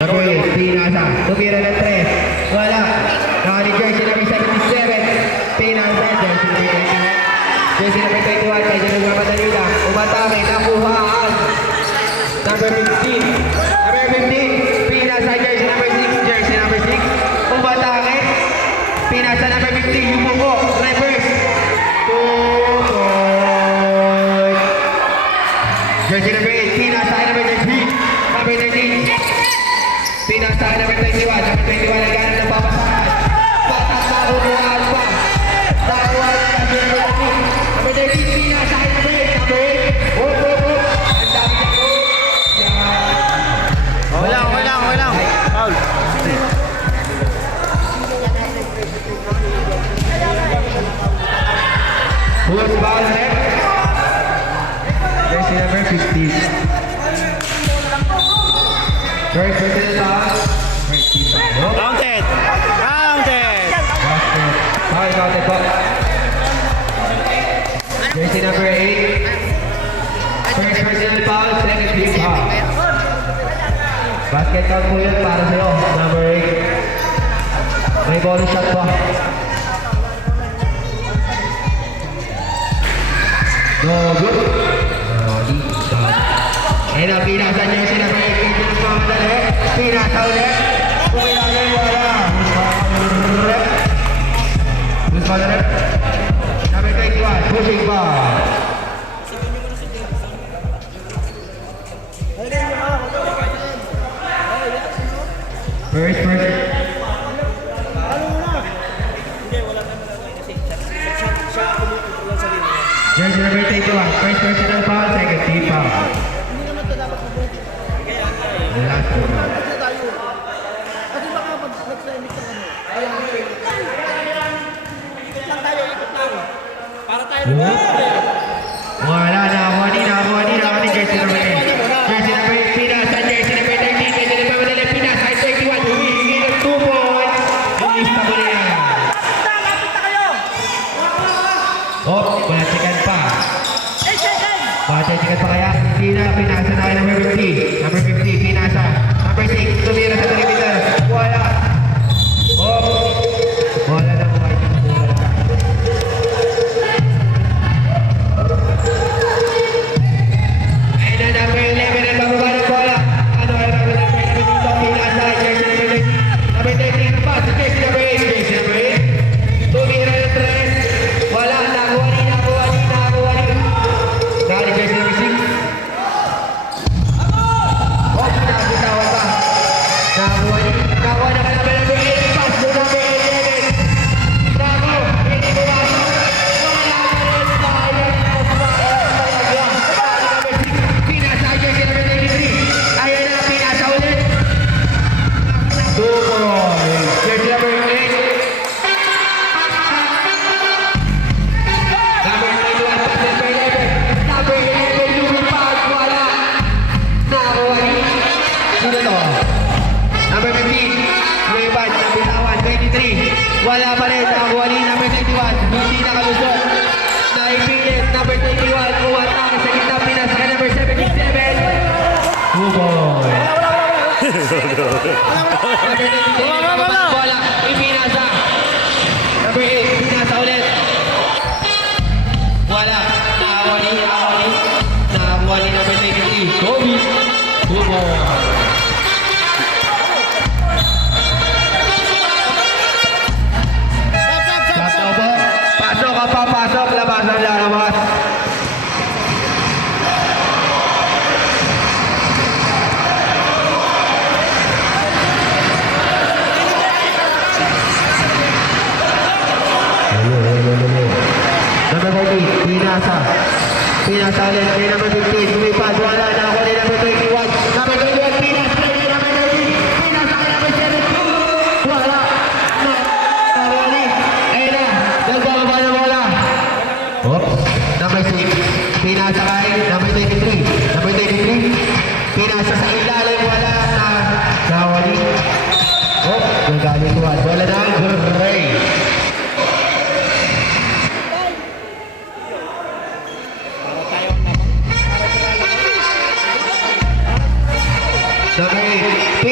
Ruiz, Pinasa, tumira ng 3. Wala. Naka-jersey number 77. Pinasa, jersey number 21. Jersey number 21, kaya dyan nagmamadali lang. Umatake, nakuhaan. Number 15. Number 15, Pinasa, jersey number 6. Jersey number 6. Umatake. Pinasa number 15, yung buko. Reverse. 2 point. Jersey number 8, Pinasa, number 13. Number 13. Pinasa number 21. Number 21, naghanap ng papasahan. Patat na upuan pa. Tawag na number 13. Number 13, Pinasa, number 8. Number 8. Ang dami na po. Okay lang. Foul. Who's ball left? Jersey number 15. First person na Counted. Foul counted po. Jersey number 8. First personal foul, second team foul. Basket count po yun para sa'yo, number 8. May bonus shot pa. No good. Shot. Ayun ang Pinasa niya, sinabay yung pinagmamadali. Pinasa ulit. Pumilangan wala. Who's ball left? Number 21, pushing ball. First person. Jersey number 21, first personal foul, second team foul. Last one. Kasi baka mag-tremik na kami. Ikot lang tayo. Para tayo naman. Wala, nakakuha ni Jersey number 8. Jersey number 8, Pinasa, Jersey number 13, Jersey number 11, Pinasa, 31, humihingi ng 2 points. Ilista mo na yan. Lapit na kayo. Oh, wala chikan pa. Bata chikan pa kaya? Hindi na, Pinasa na number 50. Number 50, Pinasa. Number 6, tumira sa perimeter. Wala. Oh, wala na white. Ayun na, number 11 ang bababa ng bola. Ano ay number 11 dito? Pinasa, jersey number 13. Number 13 ang pass, jersey number 8. Jersey number 8. Tumira ng 3. Wala, nakuha ni. Dali jersey number 6. Oh, pinagbitawan pa. Nakuha ni. Nakuha na ka number 8. Pass to number 11. Bravo. Hindi mo ba? Wala na rin. Sayang. Number 6. Pinasa jersey number 93. Ayan na, Pinasa ulit. 2 points. Jersey number 8. Number 21, passes by 11. Number 11, lumipad, wala. Nakuha ni. Sino to? Number 15, lumipad, nabitawan, 23. Wala pa rin, nakuha ni. Number 21, hindi nakalusot. Naipilit, number 21, umatake sa gitna, Pinasa ka number 77. 2 points. Number 23, bola, ipinasa. Number 8, Pinasa ulit. Wala. Nakakuha ni. Nakakuha ni number 23. Kobe. Tubo. Pasok po. Pasok ka pa. Pasok. Labas ang lalabas.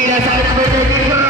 Manila sa number 34.